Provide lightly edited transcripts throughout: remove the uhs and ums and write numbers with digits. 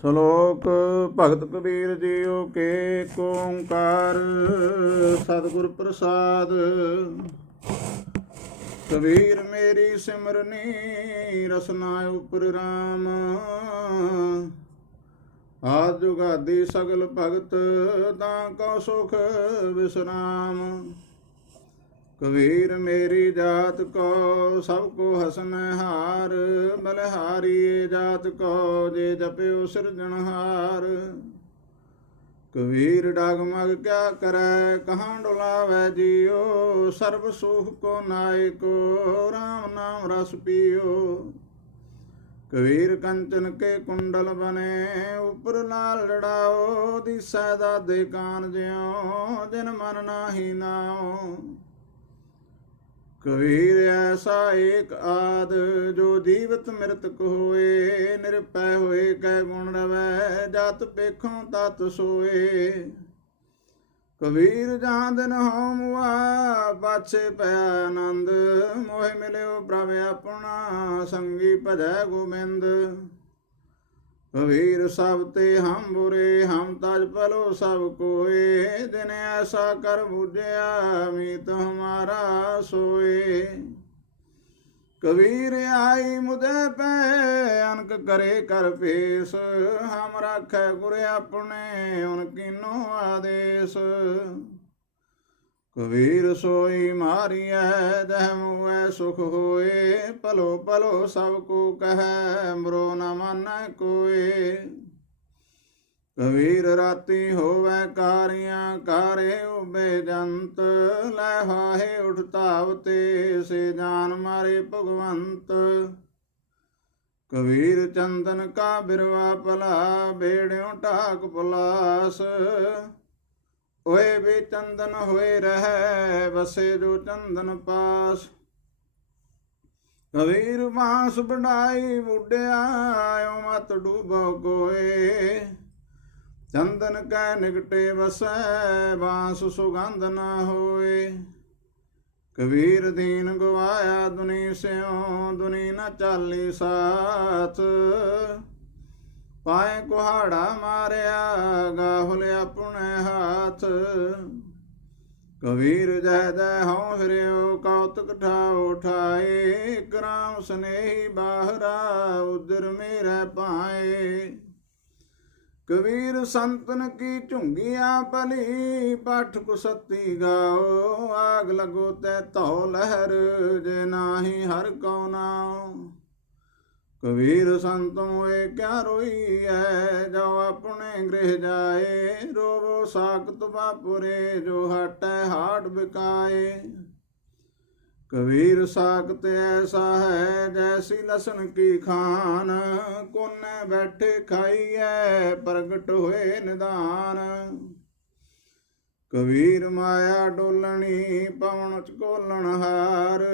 ਸ਼ਲੋਕ ਭਗਤ ਕਬੀਰ ਜੀਓ ਕੇ ਏਕ ਓੰਕਾਰ ਸਤਿਗੁਰ ਪ੍ਰਸਾਦ। ਕਬੀਰ ਮੇਰੀ ਸਿਮਰਨੀ ਰਸਨਾ ਉਪਰ ਰਾਮ। ਆਦਿ ਜੁਗਾਦਿ ਸਗਲ ਭਗਤ ਤਾਂ ਕਉ ਸੁਖ ਵਿਸਰਾਮ। ਕਬੀਰ ਮੇਰੀ ਜਾਤ ਕੋ ਸਭ ਕੋ ਹਸਨਹਾਰ। ਬਲਿਹਾਰੀ ਜਾਤ ਕੋ ਜੇ ਜਪਿਓ ਸਿਰਜਣਹਾਰ। ਕਬੀਰ ਡਗਮਗ ਕਿਆ ਕਰੈ ਕਹਾਂ ਡੁਲਾਵੈ ਜੀਓ। ਸਰਬ ਸੁਖ ਕੋ ਨਾਇਕੋ ਰਾਮ ਨਾਮ ਰਸ ਪੀਓ। ਕਬੀਰ ਕੰਚਨ ਕੇ ਕੁੰਡਲ ਬਨੇ ਉਪਰ ਲਾਲ ਲੜਾਓ। ਦਿਸੈ ਦਾਦੇ ਕਾਨ ਜਿਉ ਜਿਨ ਮਨ ਨਾਹੀ ਨਾਉ। ਕਬੀਰ ਐਸਾ ਏਕ ਆਦ ਜੋ ਜੀਵਤ ਮ੍ਰਿਤਕ ਹੋਏ। ਨਿਰਭੈ ਹੋਏ ਕੈ ਗੁਣ ਰਵੈ ਜਤ ਪੇਖੋਂ ਤਤ ਸੋਏ। ਕਬੀਰ ਜਾਂ ਦਿਨ ਹੋ ਮੁਆ ਪਾਛੇ ਪਿਆ ਆਨੰਦ। ਮੋਹਿ ਮਿਲਿਓ ਪ੍ਰਭ ਆਪਣਾ ਸੰਗੀ ਭਜੈ ਗੋਬਿੰਦ। ਕਬੀਰ ਸਭ ਤੇ ਹਮ ਬੁਰੇ ਹਮ ਤਜ ਭਲੋ ਸਭ ਕੋਏ। ਦਿਨ ਐਸਾ ਕਰ ਬੁਝਿਆ ਮੀਤ ਹਮਾਰਾ ਸੋਏ। ਕਬੀਰ ਆਈ ਮੁਝੇ ਪੈ ਅਨਕ ਕਰੇ ਕਰ ਭੇਸ। ਹਮ ਰਾਖੈ ਗੁਰ ਆਪਣੇ ਉਨ ਕੀਨੋ ਆਦੇਸ। ਕਬੀਰ ਸੋਈ ਮਾਰੀਐ ਜਹ ਮੁਐ ਸੁਖ ਹੋਏ। ਭਲੋ ਭਲੋ ਸਭ ਕੋ ਕਹੈ ਮਰੋ ਨ ਮਾਨੈ ਕੋਏ। ਕਬੀਰ ਰਾਤੀ ਹੋਵੈ ਕਾਰੀਆਂ ਕਾਰੇ ਉਬੇ ਜੰਤ। ਲੈ ਹਾਹੇ ਉਠ ਧਾਵਤੇ ਸੇ ਜਾਨ ਮਾਰੇ ਭਗਵੰਤ। ਕਬੀਰ ਚੰਦਨ ਕਾ ਬਿਰਵਾ ਭਲਾ ਬੇੜਿਓ ਢਾਕ ਪੁਲਾਸ। ਹੋਏ ਵੀ ਚੰਦਨ ਹੋਏ ਰਹਿ ਵਸੇ ਜੋ ਚੰਦਨ ਪਾਸ। ਕਬੀਰ ਬਾਂਸ ਵਡਾਈ ਬੁੱਢਿਆ ਓ ਮਤ ਡੂਬੋ ਕੋਏ। ਚੰਦਨ ਕੈ ਨਿਕਟੇ ਵਸੈ ਬਾਂਸ ਸੁਗੰਧ ਨ ਹੋਏ। ਕਬੀਰ ਦੀਨ ਗਵਾਇਆ ਦੁਨੀ ਸਿਉ ਦੁਨੀ ਨ ਚਾਲੀ ਸਾਥ। ਪਾਏ ਕੁਹਾੜਾ ਮਾਰਿਆ ਗਾਹੁਲ ਆਪਣੇ ਹਾਥ। ਕਬੀਰ ਜੈ ਜੈ ਹਉ ਫਿਰਿਓ ਕੌਤਕ ਠਾਉ ਠਾਏ। ਇਕ ਰਾਮ ਸਨੇਹੀ ਬਾਹਰਾ ਉਦਰ ਮੇਰੇ ਪਾਏ। ਕਬੀਰ ਸੰਤਨ ਕੀ ਝੁੰਗੀਆਂ ਭਲੀ ਪਾਠ ਕੁਸਤੀ ਗਾਓ। ਆਗ ਲਗੋ ਤੈ ਧੌ ਲਹਿਰ ਜੇ ਨਾਹੀ ਹਰ ਕਉ ਨਾਉ। ਕਬੀਰ ਸੰਤੋਂ ਹੋਏ ਕਿਆ ਰੋਈਐ ਜੋ ਆਪਣੇ ਗ੍ਰਹਿ ਜਾਏ। ਰੋਵੋ ਸਾਖਤ ਬਾਪੁਰੇ ਜੋ ਹਟੈ ਹਾਟ ਬਿਕਾਏ। ਕਬੀਰ ਸਾਖਤ ਐਸਾ ਹੈ ਜੈਸੀ ਲਸਣ ਕੀ ਖਾਨ। ਕੋਨੇ ਬੈਠੇ ਖਾਈਐ ਪ੍ਰਗਟ ਹੋਏ ਨਿਦਾਨ। ਕਬੀਰ ਮਾਇਆ ਡੋਲਣੀ ਪਵਨ ਚਕੋਲਣ ਹਾਰ।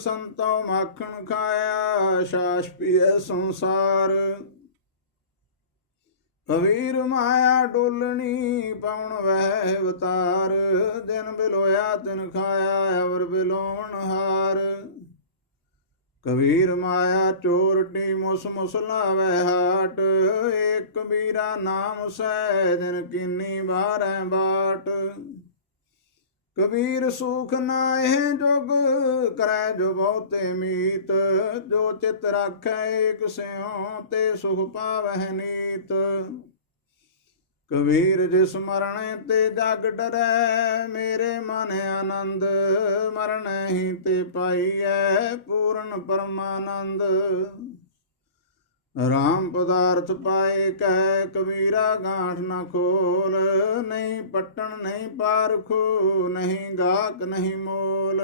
ਸੰਤੋ ਮਾਖਣ ਖਾਇਆ ਛਾਛ ਪੀਐ ਸੰਸਾਰ। ਕਬੀਰ ਮਾਇਆ ਡੋਲਣੀ ਪਵਨ ਵਹਿ ਅਵਤਾਰ। ਦਿਨ ਬਿਲੋਇਆ ਤਿਨ ਖਾਇਆ ਅਵਰ ਬਿਲੋਵਣ ਹਾਰ। ਕਬੀਰ ਮਾਇਆ ਚੋਰਟੀ ਮੁਸ ਮੁਸ ਲਾਵੈ ਹਾਟ। ਏਕ ਕਬੀਰਾ ਨਾਮ ਸੈ ਦਿਨ ਕੀਨੀ ਬਾਰੈ ਬਾਟ। ਕਬੀਰ ਸੂਖ ਨਾਹਿ ਜੁਗ ਕਰੈ ਜੋ ਬਹੁਤੇ ਮੀਤ। ਜੋ ਚਿਤ ਰਾਖੈ ਏਕ ਸਿਉ ਤੇ ਸੁਖ ਪਾਵਹਿ ਨੀਤ। ਕਬੀਰ ਜਿਸ ਮਰਣੇ ਤੇ ਜਗ ਡਰੈ ਮੇਰੇ ਮਨ ਆਨੰਦ। ਮਰਨੈ ਹੀ ਤੇ ਪਾਈਐ ਪੂਰਨ ਪਰਮਾਨੰਦ। ਰਾਮ ਪਦਾਰਥ ਪਾਏ ਕਹਿ ਕਬੀਰਾ ਗਾਂਠ ਨ ਖੋਲ। ਨਹੀਂ ਪਟਣ ਨਹੀਂ ਪਾਰਖੂ ਨਹੀਂ ਗਾਹਕ ਨਹੀਂ ਮੋਲ।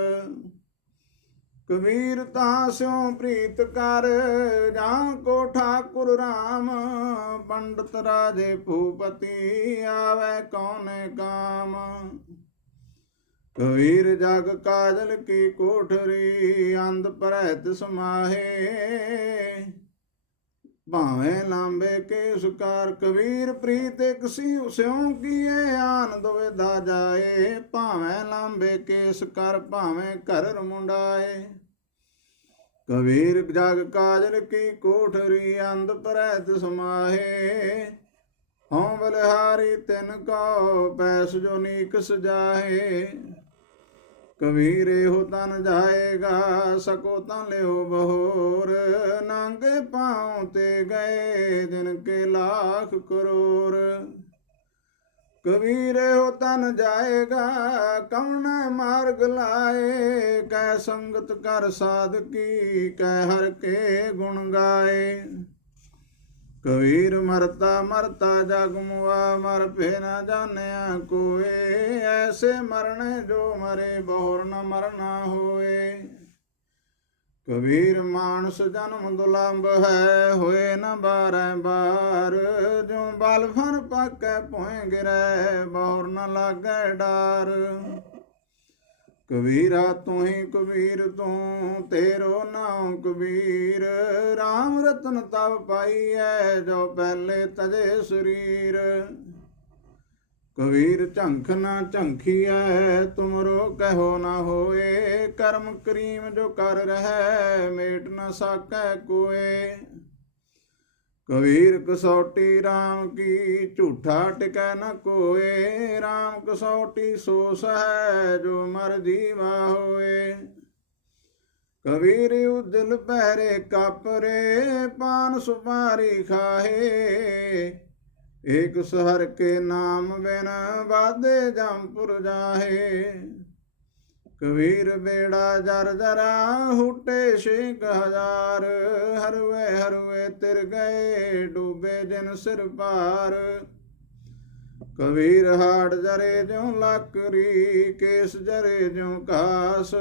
ਕਬੀਰ ਤਾਂ ਸਿਉ ਪ੍ਰੀਤ ਕਰ ਜਾਂ ਕੋ ਠਾਕੁਰ ਰਾਮ। ਪੰਡਤ ਰਾਜੇ ਭੂਪਤੀ ਆਵੈ ਕੌਣੇ ਕਾਮ। ਕਬੀਰ ਜਗ ਕਾਜਲ ਕੀ ਕੋਠਰੀ ਅੰਧ ਭਰੈ ਤਿਸ ਮਾਹੇ। ਭਾਵੇਂ ਲਾਂਬੇ ਕੇਸ ਕਾਰ ਕਬੀਰ ਪ੍ਰੀਤ ਇਕ ਸਿਉ ਕੀਏ ਆਨ ਦੁਵਿਧਾ ਜਾਏ। ਭਾਵੇਂ ਲਾਂਬੇ ਕੇਸ ਕਰ ਭਾਵੇਂ ਘਰ ਮੁੰਡਾਏ। कबीर जग काजल की कोठरी अंध परैत समाहे। हों बलिहारी तिन को पैस जो नीक सजाहे। कबीर हो तन जाएगा सको तन ले बहोर। नांगे पाँव ते गए दिन के लाख करोड़। कबीर हो तन जाएगा कौन मार्ग लाए। कै संगत कर साधकी कै हर के गुण गाए। कबीर मरता मरता जग मुआ मर फे न जानिया कोए। ऐसे मरने जो मरे बहुर न मरना होए। कबीर मानस जन्म दुलंब है होए न बारह बार। जो बाल फन पाकै पोए गिरै बहुर न लागै डार। कबीरा तू ही कबीर तू तेरो नाम कबीर। राम रतन तब पाई है जो पहले तजे शरीर। कबीर झंख न झंखिया तुमरो कहो न होए। कर्म करीम जो कर रहे मेट न साकै कोए। कबीर कसौटी राम की झूठा टिकै न कोए। राम कसौटी सोस है जो मर जीवा होए। कबीर उदिल पहरे कापरे पान सुपारी खाहे। एक सहर के नाम बिन बादे जमपुर जाहे। कबीर बेड़ा जर जरा हुटे 6,000। हरवे हरवे तिर गए डूबे जिन सिर पार। कबीर हाड़ जरे ज्यों लाकरी केस जरे ज्यों कास।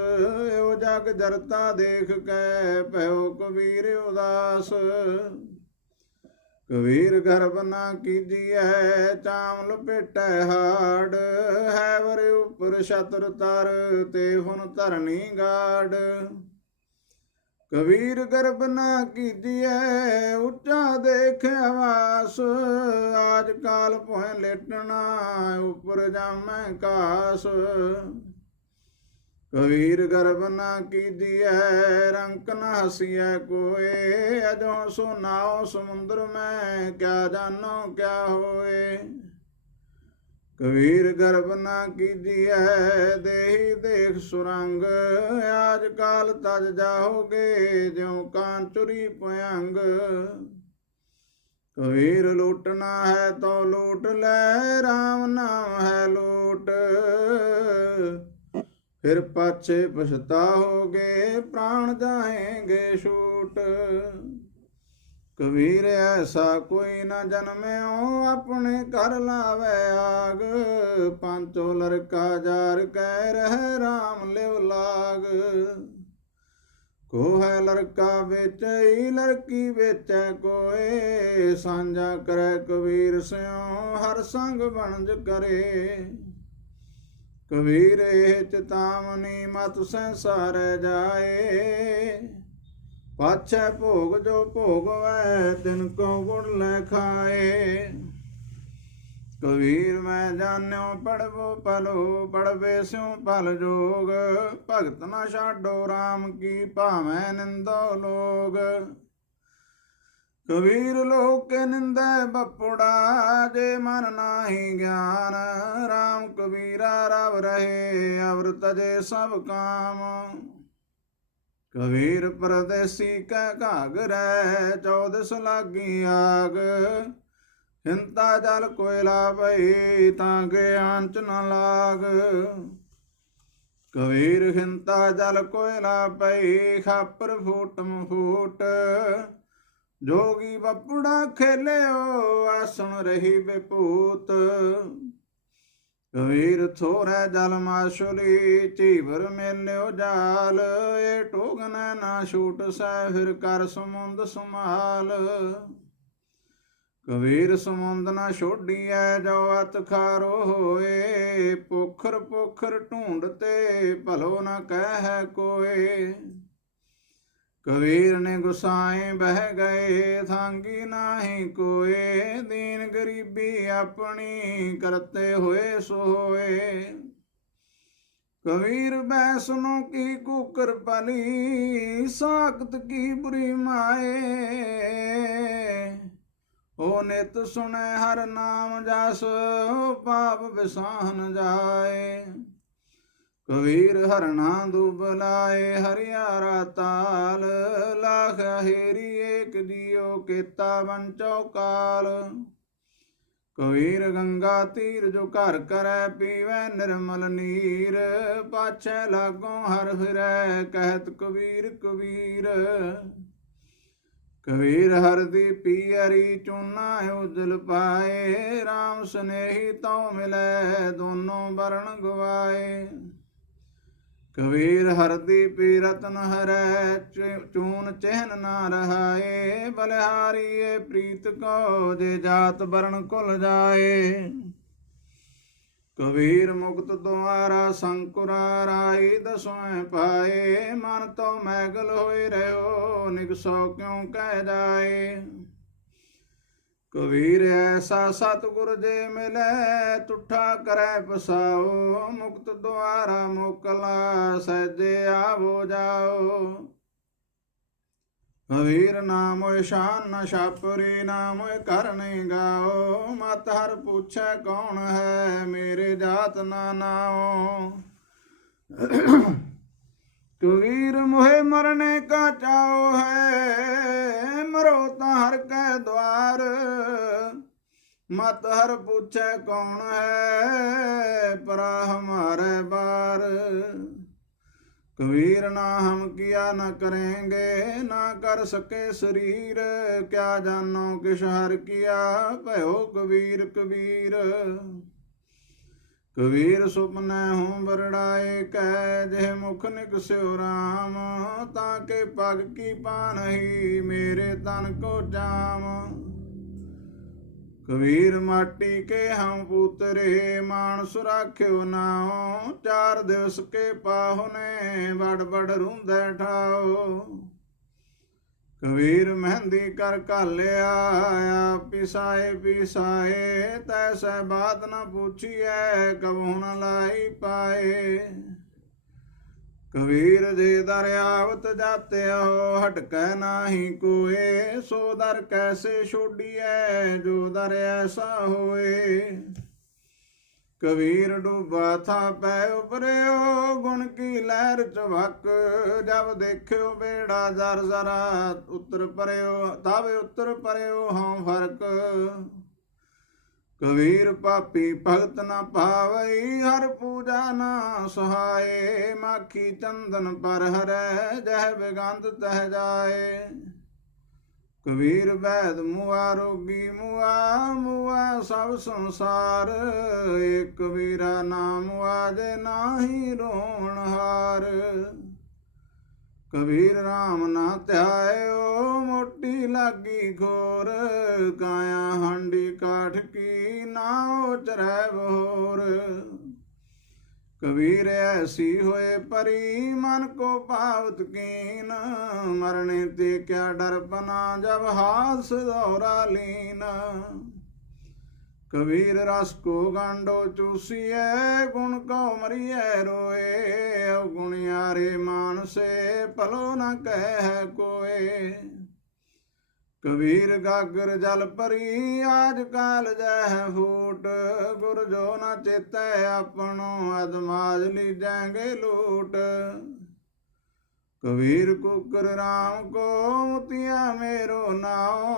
यो जग जरता देख कै पहो कबीर उदास। कबीर गर्भ ना कीजिए चाम लपेटै हाड़। है वर उपर छतर तर ते हुन धरनी गाड़। कबीर गर्भ ना कीजिए उच्चा देख आवास। आज काल पोए लेटना उपर जामै कास। कबीर गर्भ न कीजिए रंक न हसिए कोए। अजो सुनाओ समुद्र में क्या जानो क्या होए। कबीर गर्भ न कीजिए देही देख सुरंग। आज काल तज जाओगे ज्यों कांचुरी पयंग। कबीर लूटना है तो लूट ले राम नाम है लूट। फिर पाछे पछताओगे प्राण जाएंगे छूट। कबीर ऐसा कोई न जन्म्यो अपने घर लावे आग। पांचों लड़का जार कह रह राम लिव लाग। को है लड़का बेचई लड़की बेचै कोए। सांझा करे कबीर स्यों हर संग बनज करे। कबीर चितामनी मत संसार जाए। पाछै भोग जो भोगवै तिनको गुण लै खाए। कबीर मैं जान्यो पढ़बो पलो पढ़बे स्यों पल जोग। भगत न छाडो राम की भावै निंदो लोग। कबीर लोक के निंदै बपुड़ा जे मन नाही ज्ञान। राम कबीरा रव रहे अवर तजे सब काम। कबीर परदेसी कै घागरै 14 लागी आग। हिंता जल कोयला भई तांगे आंच न लाग। कबीर हिंता जल कोयला पई खापर फूटम फूट। जोगी बपुड़ा खेलियो आसन रही बेपूत। कबीर थोरै जल माशुली चीवर मेल्यो जाल। ये टोगन ना छूट सै फिर कर समुंद संभाल। कबीर समुंद न छोड़िए जो अत खारो होए। पोखर पोखर ढूंढते भलो न कह कोए। कबीर ने गुसाए बह गए थांगी नाही कोए। दीन गरीबी अपनी करते हुए सोए। कबीर बैसनों की कुकर पली, साकत की बुरी माए। ओ नित सुने हर नाम जस, पाप बिसाहन जाए। कबीर हरना दुबलाए हरियारा ताल, लाख हेरी एक दियो केता बंचो काल। कबीर गंगा तीर जो घर करे, पीवै निर्मल नीर, पाछे लागों हर फिरै, कहत कबीर कबीर। कबीर हरदी पियरी चूना उजल पाए, राम स्नेही तो मिले दोनों वरण गवाए। कबीर हरदी पी रतन हरै, चून चिन्ह ना रहाए, बलिहारी ये प्रीत को जे जात वरण कुल जाए। कबीर मुक्त द्वारा संकुरा राई, दसवें पाए, मन तो मैगल होए रहो, निगसो क्यों कह जाए। कबीर ऐसा सतगुर जे मिले, तुठा करे पसाओ, मुक्त द्वारा मोकला सहजे आवो जाओ। कबीर नाम शान न छापरी, नाम करने गाओ, मत हर पूछे कौन है, मेरे जात ना नाओ। कबीर मोहे मरने का चाओ है, मरो ता हर के द्वार, मत हर पूछे कौन है, परा हमारे बार। कबीर ना हम किया न करेंगे, ना कर सके शरीर, क्या जानो किस हर किया, भयो कबीर कबीर। कबीर सुपने हूँ बरड़ाए कह, जह मुख निकस्यो राम, ताके पग की पानही, मेरे तन को जाम। कबीर माटी के हम पुतरे, मानस राख्यो नाओ, 4 दिवस के पाहुने, बड़ बड़ रूंदे ठाओ। कबीर मेहंदी कर कालिया, पिसाए पिसाए, तैसे बात न पूछिए, कबहू न लाई पाए। कबीर जे दरियावत जाते हो, हटकै नाही कोए, सो दर कैसे छोड़िए, जो दर ऐसा होए। कबीर डूबा था पै उबरियो, गुण की लहर चबक, जब देखियो बेड़ा जर जरा, उतर परयो तब उतर परयो हाँ फर्क। कबीर पापी भगत न पावई, हर पूजा न सहाय, माखी चंदन पर हरै, जह बेगंध तह जाए। कबीर वैद मुआ रोगी मुआ, मुआ सब संसार, एक कबीरा नाम आजे नाही रोण हार। कबीर राम ना ध्यायो, मोटी लागी घोर, काया हांडी काठ की, नाओ चरै भोर। कबीर ऐसी होए परी, मन को पावत कीन, मरने ते क्या डर बना, जब हाथ से दौरा लीन। कबीर रस को गांडो चूसिए, गुण को मरिए रोए, अवगुणियारे मान से, पलो न कह कोए। कबीर गागर जल परी, आज काल जह फूट, गुर जो न चेतै अपनो, अदमाज लीजेंगे लूट। कबीर कुकर राम को, मोतिया मेरो नाओ,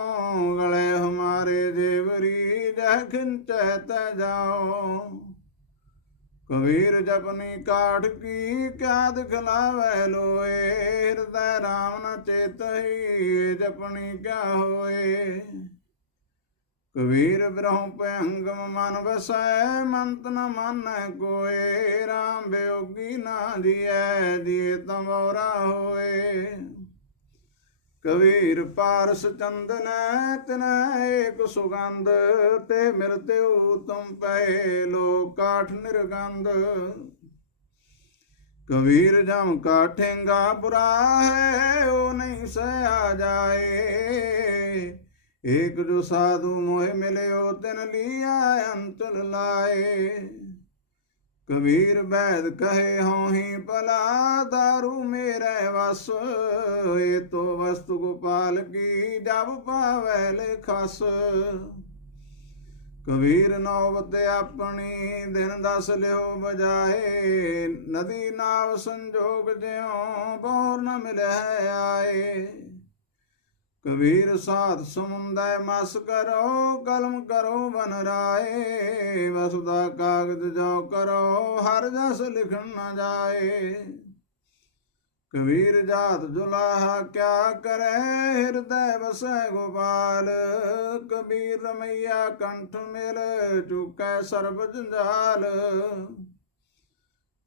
गले हमारे जेवरी, जह खिंचै तै जाओ। कबीर जपनी काठ की, क्या दिखलावे लोए, हृदय राम न चेतहि, जपनी क्या होए। कबीर बिरहु पे अंगम मन बसै, मंत न मानै कोए, राम वियोगी ना जियै, जिए तमोरा होए। कबीर पारस चंदन तिन एक सुगंध, ते मिलते तुम पे लो काठ निर्गंध। कबीर जम काठेंगा बुरा है, वो नहीं सहा जाए, एक जो साधु मोह मिले, तिन लिया अंचल लाए। कबीर वैद कहे हों ही भला, दारू मेरे वस, ये तो वस्तु गोपाल की, जब पावै ले खस। कबीर नौबत अपनी, दिन 10 लियो बजाए, नदी नाव संजोग ज्यों, बोर न मिले आए। कबीर साथ समुंदय मस करो, कलम करो बन राए, वसुधा कागज जो करो, हर जस लिखन न जाए। कबीर जात जुलाहा क्या करे, हृदय बसै गोपाल, कबीर रमैया कंठ मिल, चुकै सर्ब जंजाल।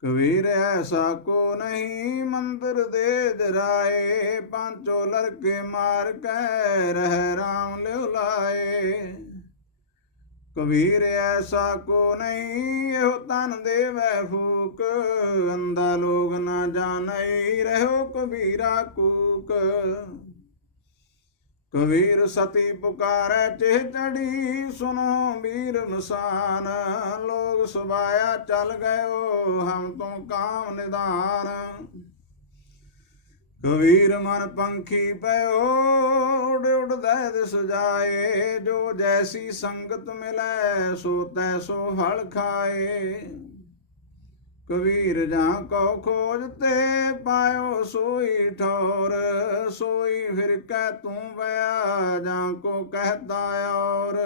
कबीर ऐसा को नहीं, मंदिर दे जराए, पांचों लड़के मार के रह राम लिवलाए। कबीर ऐसा को नहीं, यो तन देवै फूक, अंधा लोग न जाने, रहो कबीरा कूक। कबीर सती पुकारै चेह चढ़ी, सुनो वीर निशान, लोग सुबाया चल गयो, हम तो काम निदान। कबीर मन पंखी पयो, उड़ उड़ दिस जाए, जो जैसी संगत मिले, सो तैसो फल खाए। कबीर जहाँ को खोजते, पायो सोई ठौर, सोई फिर कह तू बया, जहाँ को कहता और।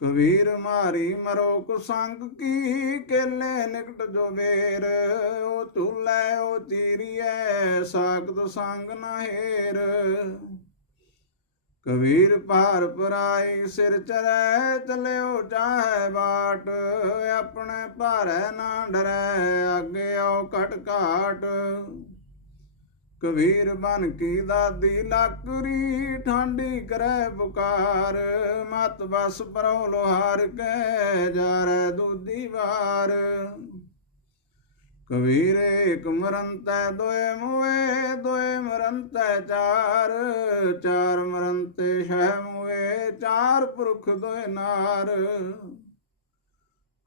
कबीर मारी मरो कुसंग की, केले निकट जो बेर, ओ चूल्हे ओ चीरिए, साकत संग न हेर। कबीर पार पराई सिर चरै, चलियो चाहे बाट, अपने भारै ना डरै, आगे आओ कटकाट। कबीर बन की दादी लाकरी, ठांडी करे पुकार, मत बस परो लोहार के, जा रै दूधी बार। कबीर एक मरंतै दोए मुए, दोए मरंतै चार, चार मरंते छह मुए, चार पुरख दोए नार।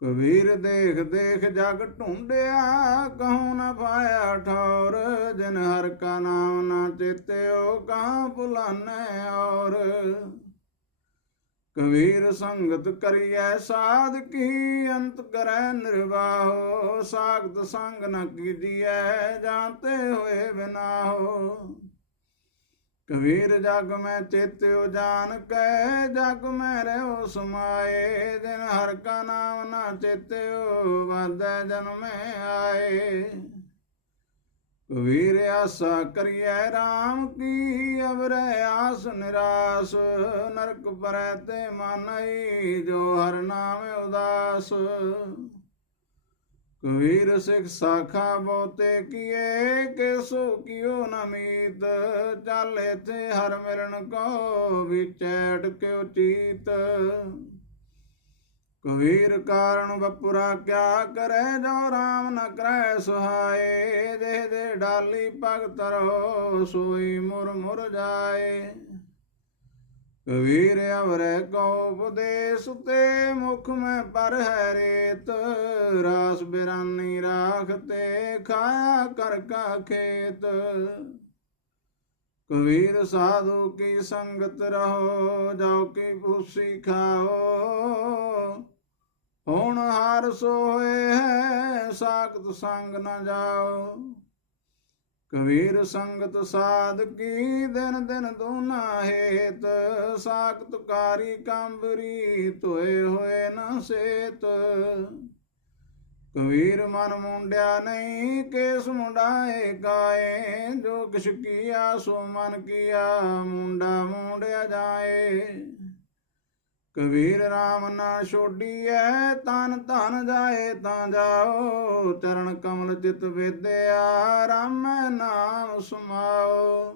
कबीर देख देख जग ढूंढिया, कहूँ न पाया ठौर, जिन हर का नाम न चेत्यो, कहाँ भुलाने और। कबीर संगत करिए साध की, अंत करे निर्वाहो, सागत संग न कीजिए, जानते हुए बिनाहो। कबीर जग में चेत्यो जान के, जग में रहो समाए, जिन हर का नाम न चेत्यो, बाधे जन्म आए। कबीर आशा करिए राम की, अब रह आस निराश, नरक परते मानई, जो हर नाम उदास। कबीर शिक्षा खा बहुते किए, केसो कियो न मीत, चाले थे हर मिलन को, विचैट क्यों चीत। कबीर कारण बपुरा क्या करे, जो राम न करे सुहाए, दे दे डाली पग तरो, सोई मुर मुर जाए। कबीर अवरे को उपदेश ते, मुख में पर है रेत, रास बिरानी राखते, खाया कर का खेत। कबीर साधु की संगत रहो, जाओ की भूसी खाओ, होनहार सोए है, साकत संग न जाओ। कबीर संगत साध की, दिन दिन दूना हेत, साकत कारी कांबरी, तोए होए न सेत। कबीर मन मुंड्या नहीं, केस मुंडाए गाए, जो किस किया सो मन किया, मुंडा मुंड्या जाए। कबीर राम ना छोड़िए, तन धन जाए ता जाओ, चरण कमल चित विद्या, राम नाम सुमाओ।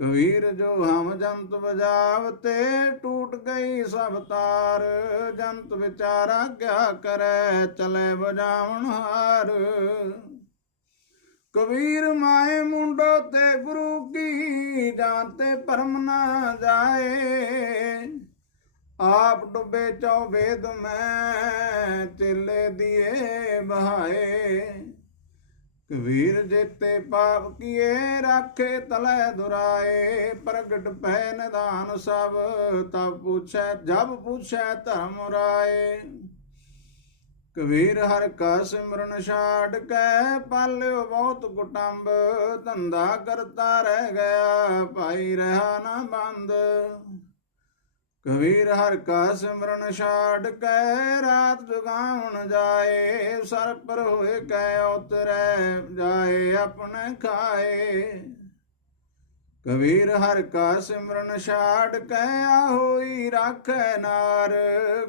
कबीर जो हम जंत बजावते, टूट गई सब तार, जंत बेचारा क्या करे, चले बजावन हार। कबीर माए मुंडो ते गुरु की, जानते परम ना जाए, आप डुबे चौबेद में चेले दिए बहाए। कबीर जेते पाप किए राखे तले दुराए। प्रगट भय निदान सब तब पूछे जब पूछे धर्म राय। कबीर हर का सिमरन छाड़ के पाल्यो बहुत कुटुंब। धंधा करता रह गया भाई रहा न बंद। कबीर हर का सिमरन छाड़ के रात जुगावन जाए। सर पर होए कै उतरे जाए अपने खाए। कबीर हर का सिमरन छाड़ के होई राखे नार।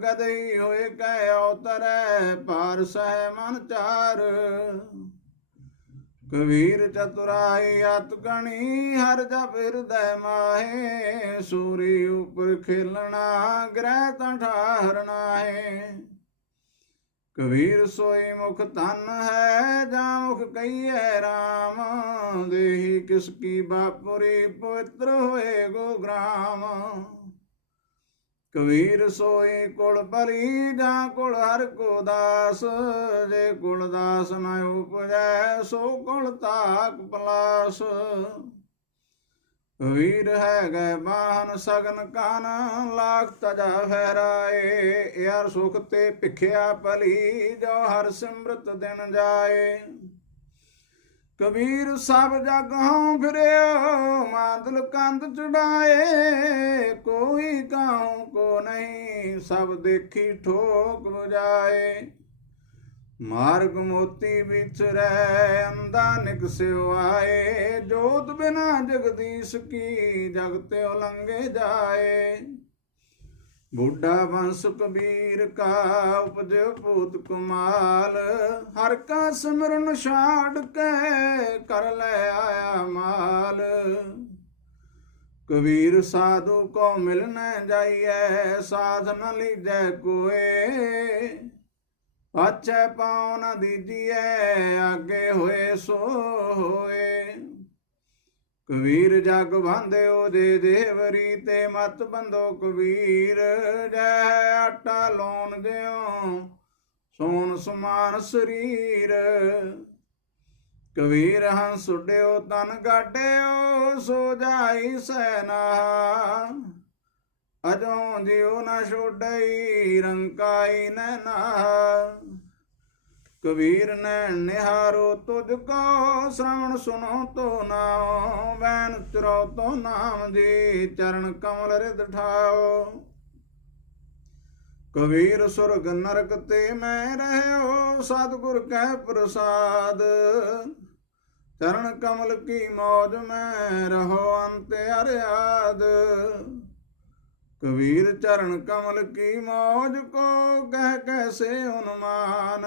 गदही होए कै उतरे पार सह मन चार। कबीर चतुराई अत गणी हर जप हृदय माहे। सूरी ऊपर खेलना ग्रह ठहरना है। कबीर सोई मुख तन है जा मुख कहिए राम। देही किसकी बापुरी पवित्र होए गो ग्राम। कबीर सोई कुल बली जा कुल हर को दास। जे कुल दास न उपजै सो कुल ताक पलास। कबीर है गए बाहन सगन कान लाख तजा फहराए। यार सुख ते भिखिया पली जो हर सिमरत दिन जाए। कबीर सब जग हों फिरे मादल कंद चढ़ाए। कोई काहू को नहीं सब देखी ठोक बुझाए। मार्ग मोती बिछरे अंधा निकसे आए। जोत बिना जगदीश की जगते उलंघे जाए। बूढ़ा वंश कबीर का उपजे पूत कुमाल। हर का सिमरन छाड़ के कर ले आया माल। कबीर साधु को मिलने जाइए साध न लीजे कोए। पाछे पाँव न दीजिए आगे होए सो होए। कबीर जग बांधे दे देवरी ते मत बंधो कबीर। जय आटा लोन ज्यों सोन समान शरीर। कबीर हंस उड्यो तन गाड्यो सो जाई सैना। अजों जियो न छोड़ई रंकाई नैना। कबीर ने निहारो तुझको श्रवण सुनो तो नाओ। बैन चुरो तो नाम जी चरण कमल रिद ठाओ। कबीर सुरग नरक ते मैं रहो सतगुर कै प्रसाद। चरण कमल की मौज में रहो अंत अर्याद। कबीर चरण कमल की मौज को कह कैसे उन्मान।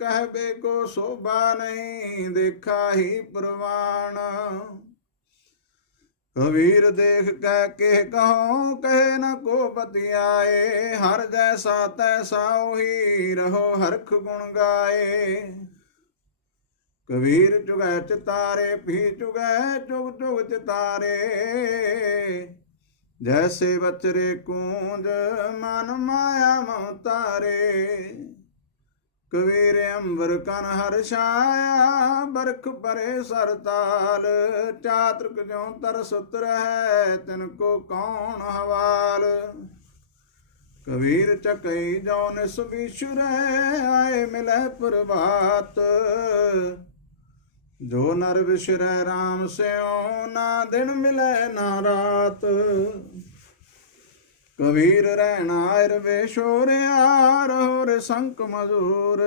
कहबे को शोभा नहीं देखा ही प्रवाण। कबीर देख कह के कहो कहे न को बतियाए। हर जैसा तैसा ही रहो हरख गुण गाए। कबीर चुगै चितारे भी चुगै चुग चुग चितारे। जैसे बचरे कूंज मन माया ममतारे। कबीर अंबर कन हर छाया बरख परे सरताल। चातृक ज्यों तरस है तिनको कौन हवाल। कबीर चकई जो निस बिछुर आए मिले प्रभात। जो नर बिसरै राम स्यों ना दिन मिले ना रात। कबीर रहना वेशोरिया रहो रे संक मजूर।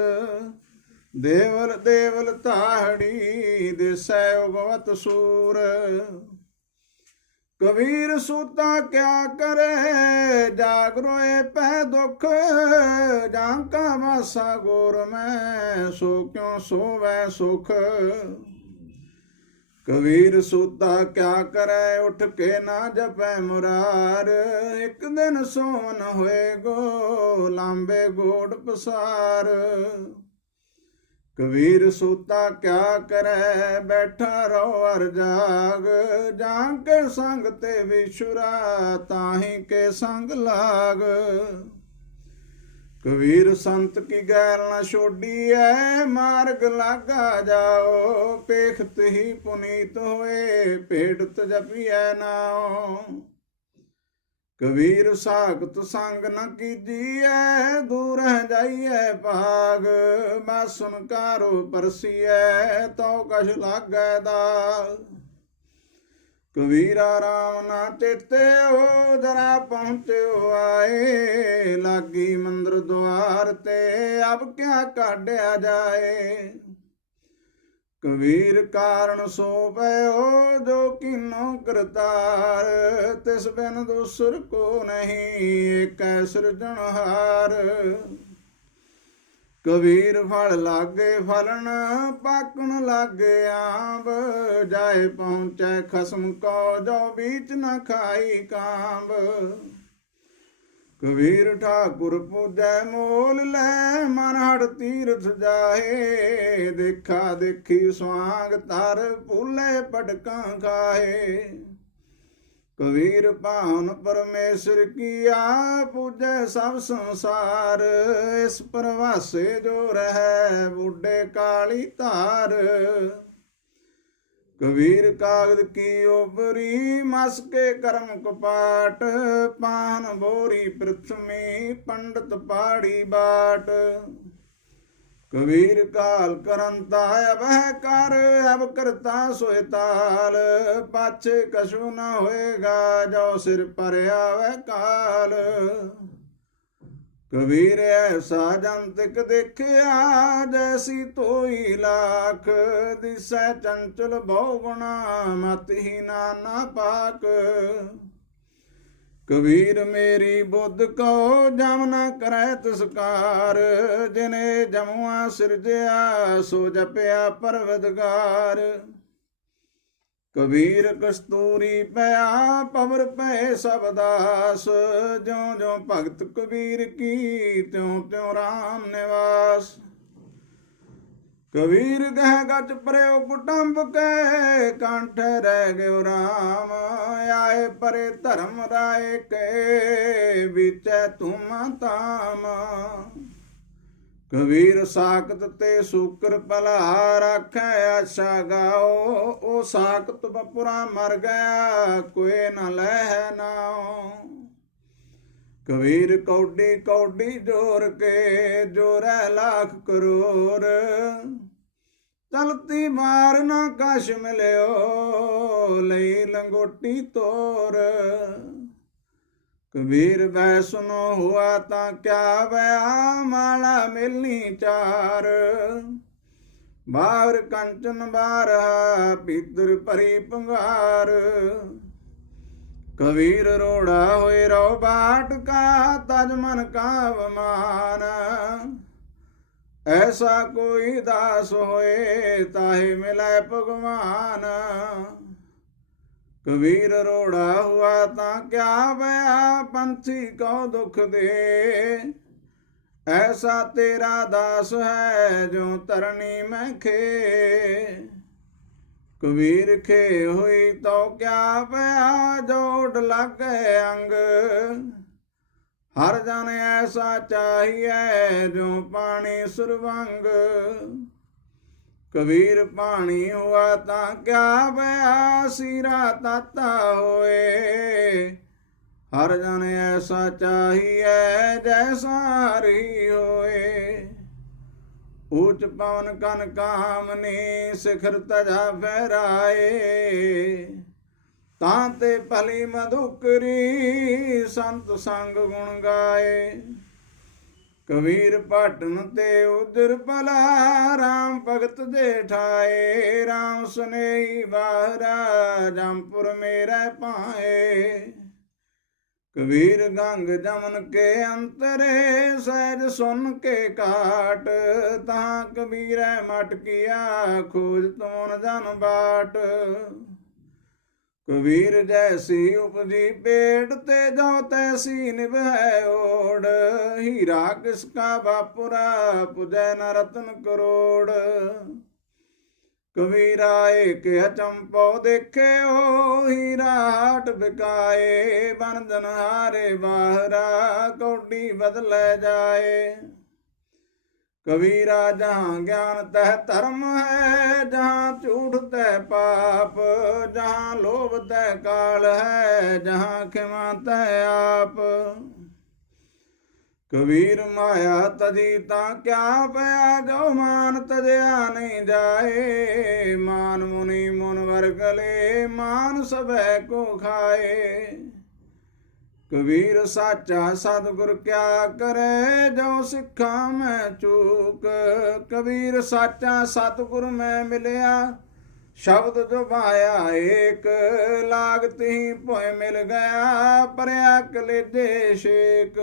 देवल देवल ताहड़ी दिसै उगवत सूर। कबीर सूता क्या करे जाग रोए पै दुख। जांका मासा गोर में सो क्यों सोवै सुख। कबीर सूता क्या करे उठ के ना जपै मुरार। एक दिन सोवन होए गो लांबे गोड पसार। कबीर सूता क्या करे, बैठा रहो अर जाग। जाके संग ते विछुरा, ताही के संग लाग। कबीर संत की गैल न छोड़ी है, मार्ग लागा जाओ। पेखत ही पुनीत होए, पेटत जपिए नाओ। कबीर साखत संग न कीजिए, दूर जाइए भाग। बासन कारो परसिए, तो कछ लागै दाग। कबीरा राम ना चेते हो, जरा पहुँचे हो आए। लागी मंदिर द्वार ते, अब क्या काढ़िया जाए। कबीर कारण सो पयो, जो कीनो करतार। तिस बिन दूसर को नहीं, एक सृजनहार। कबीर फल लागे फलन, पाकन लागे आंब। जाए पहुँचे खसम को, जो बीच न खाई कांब। कबीर ठाकुर पूजै मोल लै, मन हट तीर्थ जाए। देखा देखी स्वांग तर, फूले पटका खाए। कबीर पावन परमेश्वर किया, पूजै सब संसार। इस प्रवासे जो रहे, बूढ़े काली तार। कबीर कागद की ओबरी, मस के कर्म कपाट। पान बोरी पृथ्वी, पंडित पाड़ी बाट। कबीर काल करंता अब है कर, अब करता सोए ताल। पाछे कछु न होएगा, जो सिर पर आवे काल। कबीर ऐसा जंतक देखिया, जैसी तोई लाख। दिसै चंचल बहुगुणा, मत ही नाना पाक। कबीर मेरी बुद्ध को, जम न करे तिसकार। जिने जमुआ सिरजया, सो जपया परवदगार। कबीर कस्तूरी पया, पवर पे सब दास। ज्यों ज्यों भगत कबीर की, त्यों त्यों राम निवास। कबीर गह गच प्रयो कुटुंब के, कंठ रह गयो राम। आए परे धर्म राय के, बीचे तुम ताम। कबीर साकत ते सूकर भला, राखै आशा गाओ। ओ साकत बपुरा मर गया, कोई न लह नाओ। कबीर कौडी कौडी जोर के, जोरै लाख करोड़। चलती मार न कश मिलियो, लई लंगोटी तोर। कबीर वह सुनो हुआ ता क्या बया, माला मिलनी चार। बाहर कंचन बारा, भीतर परी पंगार। कबीर रोड़ा होए रो बाट का, तज मन का अवमान। ऐसा कोई दास होए, ताहे मिले भगवान। कबीर रोड़ा हुआ ता क्या बया, पंछी को दुख दे। ऐसा तेरा दास है, जो तरनी में खे। कबीर खे हुई तो क्या बया, जोड़ लागे अंग। हर जन ऐसा चाहिए, जो पानी सुरवंग। कबीर पानी हुआ ता क्या बया, सीरा ताता होए। हर जन ऐसा चाहिए, जैसा हरि होए। ऊंच पवन कन कामनी, शिखर तजा फहराए। तांते भली मधुकरी, संत संग गुण गाए। कबीर पाटन ते उदर भला, राम भगत जेठाए। राम सुनेही बाहरा, जमपुर मेरे पाए। कबीर गंग जमन के अंतरे, सहज सुन के काट। तहाँ कबीर मट किया, खोज तोन जन बाट। कबीर जैसी उपजी पेट ते जो तैसी निभै ओढ़। हीरा किसका बापुरा पुजै न रत्न करोड़। कबीरा एक अचंपो देखे ओ हीरा हाट बिकाए। बन जन हारे बाहरा कौडी बदलै जाए। कबीरा जहाँ ज्ञान तह धर्म है, जहाँ झूठ तह पाप, जहाँ लोभ तह काल है, जहाँ क्षमा तह आप। कबीर माया तजी ता क्या पया, जो मान तजया नहीं जाए। मान मुनि मुन वर गले, मान सब को खाए। कबीर साचा सतगुर क्या करे, जो सिखा मैं चूक। कबीर साचा सतगुर में मिलया, शब्द जो पाया एक। लागती ही पोए मिल गया, परया कलेजे शेक।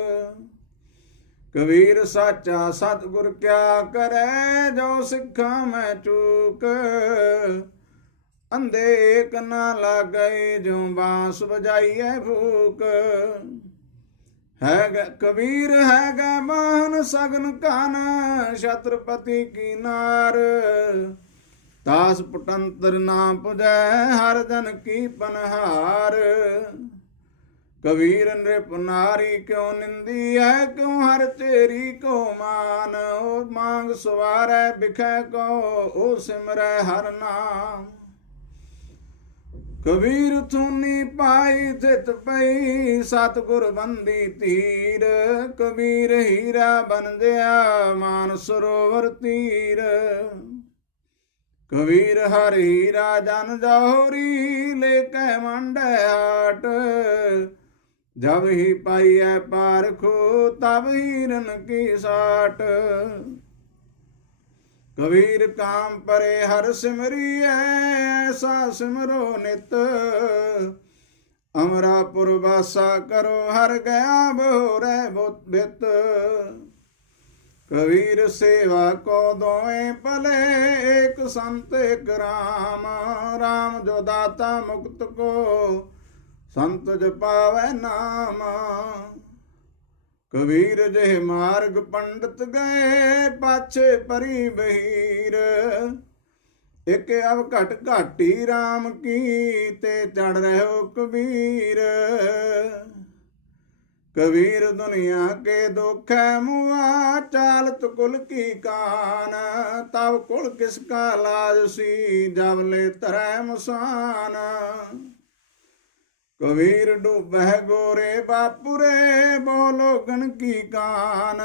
कबीर साचा सतगुर क्या करे, जो सिखा मैं चूक। अंधे एक न लागै, जो बांस बजाइए फूक। है कबीर है ग बाहन सगन कान, छत्रपति की नार। तास पुटंतर ना पुजै, हर जन की पनहार। कबीर नृप नारी क्यों निंदी है, क्यों हर तेरी को मान। ओ मांग सवारै बिखै को, ओ सिमरै हर नाम। कबीर थूनी पाई थित पई, सतगुर बंदी तीर। कबीर हीरा बन गया, मान सरोवर तीर। कबीर हर हीरा जन जौहरी, लेकै मंडै हाट। जब ही पाई है पारखो, तब हीरन की साट। कबीर काम परे हर सिमरी है, ऐसा सिमरो नित। अमरापुर वासा करो, हर गया भोरे भित। कबीर सेवा को दोए पले, एक संत एक राम। राम जो दाता मुक्त को, संत जो पावै नाम। कबीर जह मार्ग पंडित गए, पाछे परी बहीर। एक अब घट घाटी राम की, ते चढ़ रहो कबीर। कबीर दुनिया के दुख है मुआ, चालत कुल की कान। तब कुल किसका लाज सी, जब ले तरै मसान। कबीर डूबह गोरे बापुरे, बोलो गण की कान।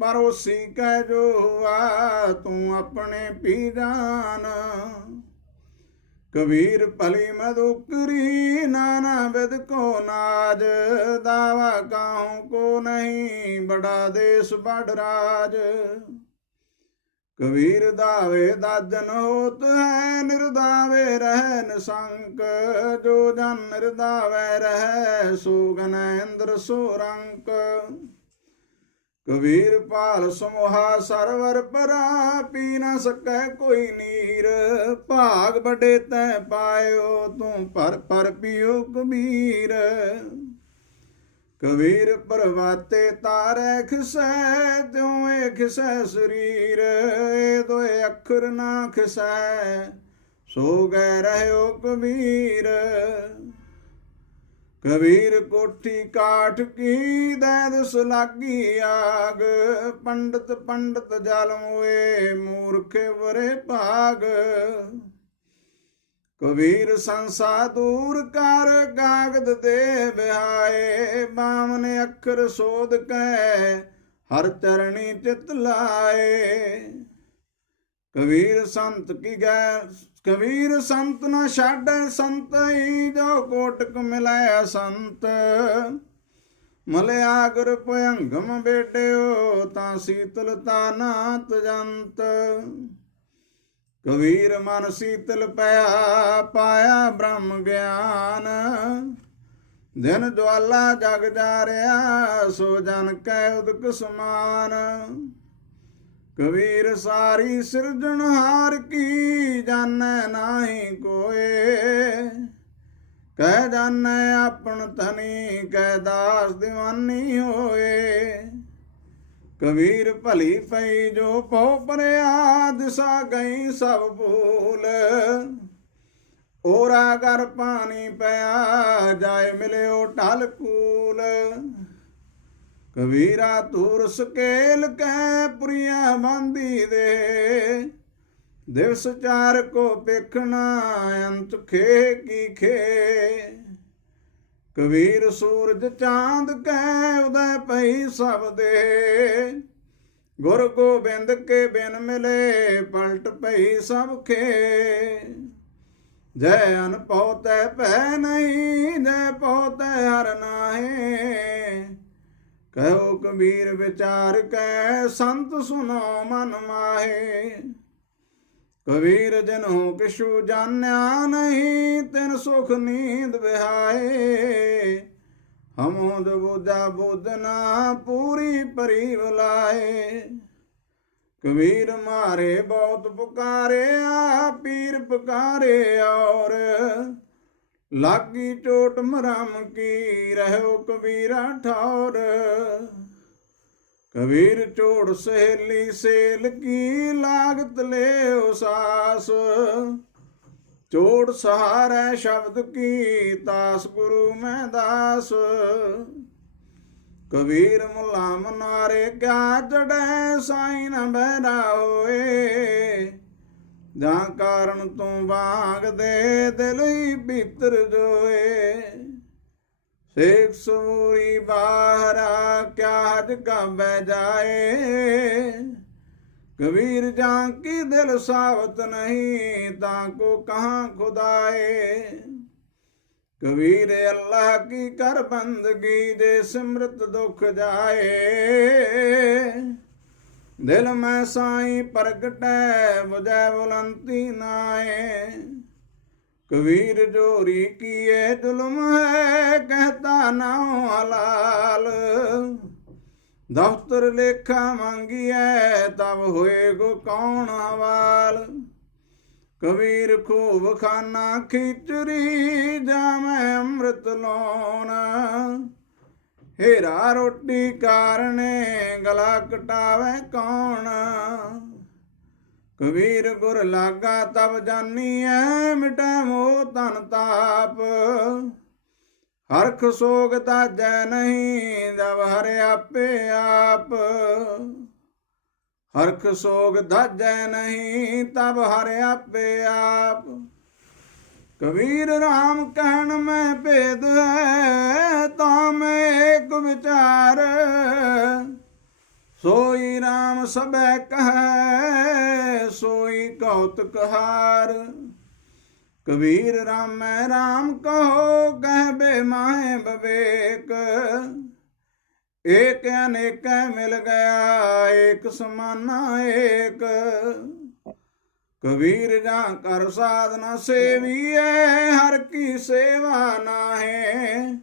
परोसी कह जो हुआ, तू अपने पी जान। कबीर भली मधुकरी, नाना विद को नाज। दावा काहू को नहीं, बड़ा देश बड़ राज। कबीर दावे दाजन होत है, निर्दावे रह निशंक। जो जन निर्दावे रह, सो गन इंद्र सो रंक। कबीर पाल समोहा सरवर परा, पी न सकै कोई नीर। भाग बड़े तै पायो, तू पर पियो कबीर। कबीर प्रभाते तारै खिसै, त्यों ए खिसै शरीर। ए दोए अखर ना खिसै, सो गै रहो कबीर। कबीर कोठी काठ की, दैद सुलागी आग। पंडित पंडित जल मोए, मूर्ख बरे भाग। कबीर संसा दूर कर, कागद दे बिहाए। बामन अखर शोध कै, हर चरणी चित लाए। कबीर संत की गैर, कबीर संत न छाड़ै संत ही, जो कोटक मिलै संत। मलया गुर भयंगम बेटियो, ता शीतलता नात जंत। कबीर मन शीतल पया, पाया ब्रह्म ज्ञान। दिन ज्वाला जग जारिया, सो जन कै उदक समान। कबीर सारी सिरजनहार की, जानै नाही कोए। ਕਹਿ ਜਾਣੈ ਆਪਣ ਧਨੀ, ਕਹਿ ਦਾਸ ਦੀਵਾਨੀ ਹੋਏ। ਕਬੀਰ ਭਲੀ ਪਈ ਜੋ ਪਉ ਪਰਿਆ, ਦਿਸਾ ਗਈ ਸਭ ਭੂਲ। ਓਰਾ ਕਰ ਪਾਣੀ ਪਿਆ, ਜਾਏ ਮਿਲਿਓ ਢਲ ਕੂਲ। ਕਬੀਰਾ ਧੂਰ ਸਕੇਲ ਕੈ, ਪੁਰੀਆਂ ਬਾਂਦੀ ਦੇ। ਦਿਵਸ ਚਾਰ ਕੋ ਪੇਖਣਾ, ਅੰਤ ਖੇ ਕੀ ਖੇ। ਕਬੀਰ ਸੂਰਜ ਚਾਂਦ ਕੈ, ਉਦੈ ਪਈ ਸਭ ਦੇ। ਗੁਰ ਗੋਬਿੰਦ ਕੇ ਬਿਨ ਮਿਲੇ, ਪਲਟ ਪਈ ਸਭ ਖੇ। ਜੈ ਅਨਭਉ ਤੈ ਭੈ ਨਹੀਂ, ਜੈ ਭਉ ਤੈ ਹਰਿ ਨਾਹੀਂ। ਕਹਿਓ ਕਬੀਰ ਵਿਚਾਰ ਕੈ, ਸੰਤ ਸੁਨੋ ਮਨ ਮਾਹੇ। ਕਬੀਰ ਜਿਨਹੁ ਕਿਛੂ ਜਾਣਿਆ ਨਹੀਂ, ਤਿਨ ਸੁਖ ਨੀਂਦ ਵਿਹਾਏ। ਹਮੋਦ ਬੁਝਾ ਬੁਝਨਾ, ਪੂਰੀ ਪਰੀ ਬੁਲਾਏ। ਕਬੀਰ ਮਾਰੇ ਬਹੁਤ ਪੁਕਾਰਿਆ, ਪੀਰ ਪੁਕਾਰੇ ਔਰ। ਲਾਗੀ ਚੋਟ ਮਰਮ ਕੀ, ਰਹਿਓ ਕਬੀਰਾ ਠੌਰ। ਕਬੀਰ ਚੋੜ ਸਹੇਲੀ ਸੇਲ ਕੀ, ਲਾਗਤ ਲਿਓ ਸਾਸ। ਚੋੜ ਸਹਾਰੈ ਸ਼ਬਦ ਕੀ, ਤਾਸ ਗੁਰੂ ਮੈਂ ਦਾਸ। ਕਬੀਰ ਮੁਲਾ ਮਨਾਰੇ ਕਿਆ ਚੜੈ, ਸਾਈਂ ਨ ਬਹਿਰਾ ਹੋਏ। ਜਾਂ ਕਾਰਨ ਤੂੰ ਬਾਗਦੇ, ਦਿਲ ਹੀ ਭੀਤਰ ਜੋਏ। ਸੇਖ ਸੂਰੀ ਬਾਹਰਾ, ਕਿਆ ਹਜ ਕਾਬੈ ਜਾਏ। ਕਬੀਰ ਜਾਂ ਕੀ ਦਿਲ ਸਾਵਤ ਨਹੀਂ, ਤਾਂ ਕੋ ਕਹਾਂ ਖੁਦਾਏ। ਕਬੀਰ ਅੱਲਾਹ ਕੀ ਕਰ ਬੰਦਗੀ, ਜੇ ਸਿਮਰਤ ਦੁਖ ਜਾਏ। ਦਿਲ ਮੈਂ ਸਾਈਂ ਪ੍ਰਗਟੈ, ਬੁਝੈ ਬੁਲੰਤੀ ਨਾਏ। ਕਬੀਰ ਜੋਰੀ ਕੀਏ ਜ਼ੁਲਮ ਹੈ, ਕਹਿਤਾ ਨਾਉ ਹਲਾਲ। ਦਫ਼ਤਰ ਲੇਖਾ ਮੰਗੀਐ, ਤਬ ਹੋਏਗੋ ਕੌਣ ਹਵਾਲ। ਕਬੀਰ ਖੂਬ ਖਾਨਾ ਖਿਚਰੀ, ਜਾਮੈ ਅੰਮ੍ਰਿਤ ਲੋਨ। ਹੀਰਾ ਰੋਟੀ ਕਾਰਣੇ, ਗਲਾ ਕਟਾਵੇ ਕੌਣ। ਕਬੀਰ ਗੁਰ ਲਾਗਾ ਤਬ ਜਾਨੀਐ, ਮਿਟੈ ਮੋਹ ਤਨ ਤਾਪ। ਹਰਖ ਸੋਗ ਤਾਜੈ ਨਹੀਂ, ਜਬ ਹਰਿ ਆਪੇ ਆਪ। ਹਰਖ ਸੋਗ ਧਾਜੈ ਨਹੀਂ, ਤਬ ਹਰਿ ਆਪੇ ਆਪ। ਕਬੀਰ ਰਾਮ ਕਹਿਣ ਮੈਂ ਭੇਦ ਹੈ, ਤਾਂ ਮੈਂ ਏਕ ਵਿਚਾਰ। ਸੋਈ ਰਾਮ ਸਭੈ ਕਹੈ, ਸੋਈ ਕੌਤਕ ਹਾਰ। ਕਬੀਰ ਰਾਮੈ ਰਾਮ ਕਹੋ, ਕਹਿਬੇ ਮਾਹੇ ਬਵੇਕ। ਏਕ ਅਨੇਕੈ ਮਿਲ ਗਿਆ, ਏਕ ਸਮਾਨਾ ਏਕ। ਕਬੀਰ ਜਾਂ ਕਰ ਸਾਧਨਾ ਸੇਵੀਐ, ਹਰ ਕੀ ਸੇਵਾ ਨਾਹੇ।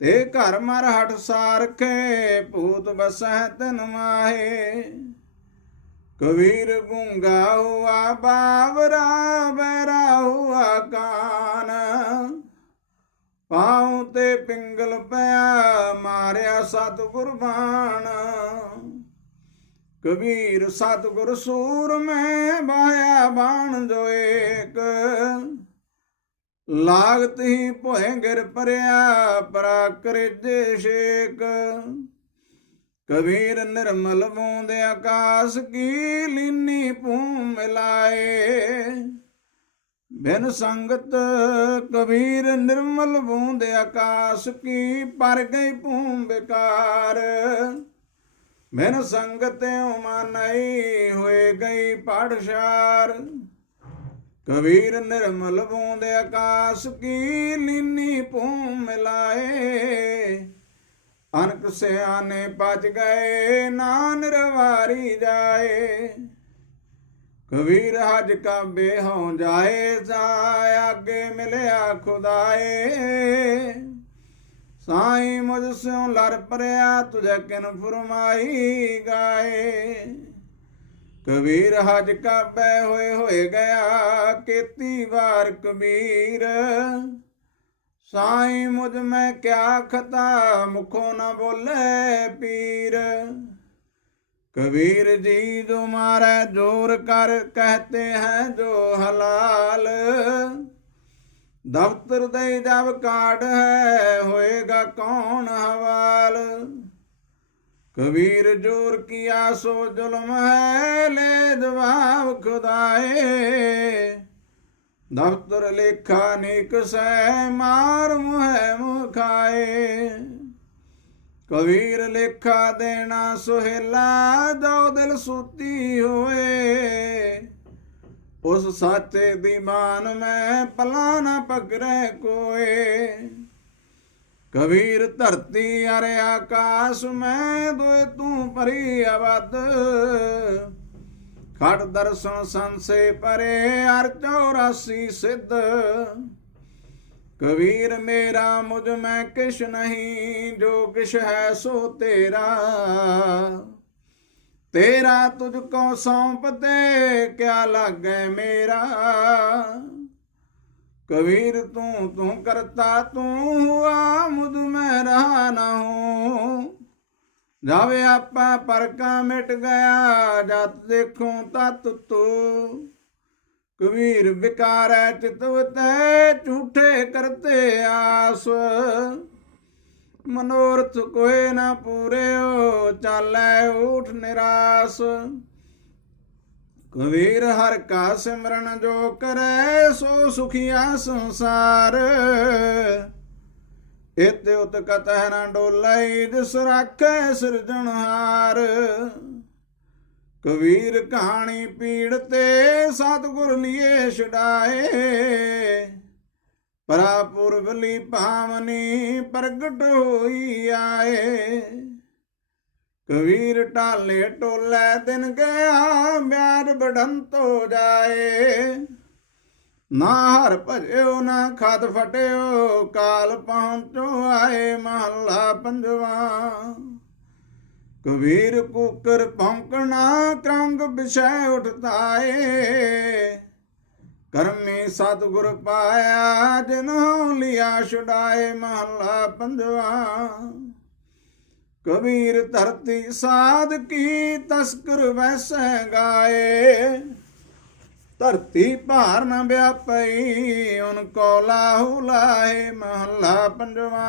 ਤੇ ਘਰ ਮਰ ਹਠ ਸਾਰਖੇ, ਭੂਤ ਬਸੈ ਤਿਨ ਮਾਹੇ। ਕਬੀਰ ਗੂੰਗਾ ਹੁਆ ਬਾਵਰਾ, ਬਹਿਰਾ ਹੁਆ ਕਾਨ। ਪਾਉ ਤੇ ਪਿੰਗਲ ਪਿਆ, ਮਾਰਿਆ ਸਤਿਗੁਰ ਬਾਣ। ਕਬੀਰ ਸਤਿਗੁਰ ਸੂਰ ਮੈਂ, ਬਾਹਿਆ ਬਾਣ ਜੋ ਏਕ। ਲਾਗਤ ਹੀ ਭੋਏ ਗਿਰ ਪਰਿਆ, ਪਰਾ ਕਰਿਜੇ ਸ਼ੇਕ। ਕਬੀਰ ਨਿਰਮਲ ਬੂੰਦ ਆਕਾਸ ਕੀ, ਲੀਨੀ ਭੂਮ ਮਿਲਾਏ। ਬਿਨ ਸੰਗਤ ਕਬੀਰ ਨਿਰਮਲ ਬੂੰਦ ਆਕਾਸ ਕੀ, ਪਰ ਗਈ ਭੂਮ ਬਿਕਾਰ। ਬਿਨ ਸੰਗਤ ਮਾਨਈ, ਹੋਏ ਗਈ ਪਾਠਸ਼ਾਰ। ਕਬੀਰ ਨਿਰਮਲ ਬੂੰਦ ਆਕਾਸ ਕੀ, ਲੀਨੀ ਭੂਮ ਮਿਲਾਏ। ਅਨਕ ਸਿਆਣੇ ਪਚ ਗਏ, ਨਾ ਨਿਰਵਾਰੀ ਜਾਏ। ਕਬੀਰ ਹਜ ਕਾਬੇ ਹੋਂ ਜਾਏ, ਜਾਇ ਆਗੇ ਮਿਲਿਆ ਖੁਦਾਏ। ਸਾਈਂ ਮੁਝ ਸਿਉ ਲਰ ਪਰਿਆ, ਤੁਝੇ ਕਿਨ ਫੁਰਮਾਈ ਗਾਏ। ਕਬੀਰ ਹਜ ਕਾਬੇ ਹੋਏ ਹੋਏ ਗਿਆ, ਕੀਤੀ ਵਾਰ ਕਬੀਰ। साई मुझ में क्या खता, मुखो न बोले पीर। कबीर जी जो मारे जोर कर, कहते हैं जो हलाल। दफ्तर दे जब काट है, होएगा कौन हवाल। कबीर जोर किया सो जुल्म है, ले जवाब खुदाए। दफ्तर लेखा नेक से, मार मुहे मुँह खाए। कबीर लेखा देना सुहेला, जो दिल सूती होए। उस साचे दीवान में पला न पकड़े कोए। कबीर धरती अरे आकाश में, दोए तू परी अवध। खट दर्शन संसे परे, हर 84 सिद्ध। कबीर मेरा मुझ में किश नहीं, जो किश है सो तेरा। तेरा तुझको सौंपते, क्या लागे मेरा। कबीर तू करता तू हुआ, मुझ में रहा न हूँ। जावे आपा पर का मिट गया, जात देखूं तत तू। कबीर विकार चितवते, झूठे करते आस। मनोरथ कोई न पूरे हो, चाले उठ निराश। कबीर हर का सिमरन जो करे, सो सुखिया संसार। इत उत कतह न डोलई, जिस राखे सिरजनहार। कबीर कहानी पीड़ते, सतगुर लिए छुड़ाए। परापुर बली भावनी, प्रगट होई आए। कबीर टाले टोले दिन गया, ब्याज बढ़ंतो जाए। ना हर भजो ना खत फटियो, काल पहुंचो आए महला पंजवा। कबीर कुकर भौंकना, क्रंग विषय उठताए। कर्मी सतगुर पाया, जिन्हों लिया छुड़ाए महला पंजवा। कबीर धरती साध की, तस्कर वैसे गाए। धरती भार न व्यापई, उनको लाहू लाए महला पंजवा।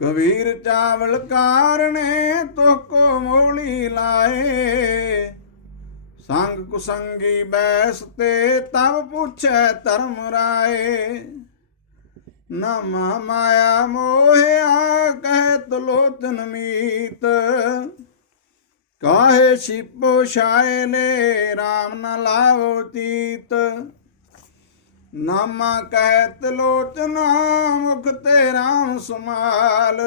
कबीर चावल कारणे, तो को मोली लाए। संग कुसंगी बैसते, तब पूछे धर्म राय। न माया मोहिया, कहे तुलोचन मीत। काहे छिपो शायले, राम न लावो चीत। नामा कहे तिलोचना, मुख ते राम सुमाल।